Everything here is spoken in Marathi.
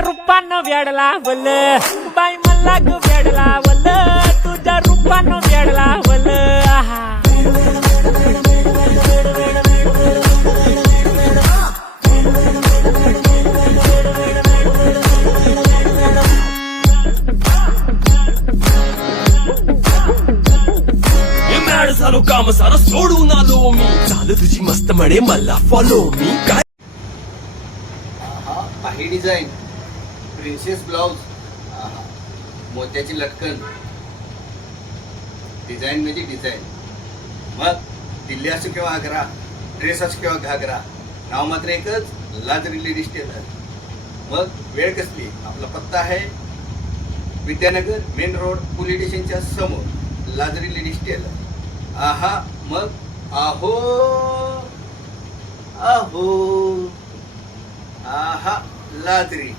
रूपानं वेडला वल बाई मला ग वेडला वल तुझ्या रूपानं वेडला वल आहा झालो काम सारं सोडून आलो मी झालं तुझी मस्त म्हणे मला फॉलो मी काय काही डिझाईन प्रिन्सेस ब्लाउज मोत्याची लटकन डिझाईन म्हणजे डिझाईन मग दिल्ली असो किंवा आग्रा ड्रेस असो किंवा घागरा नाव मात्र एकच लाजरी लेडीज टेलर मग वेळ कसली आपला पत्ता आहे विद्यानगर मेन रोड पोलीस स्टेशनच्या समोर लाजरी लेडीज टेलर आहा मग आहो आहो आहा लाजरी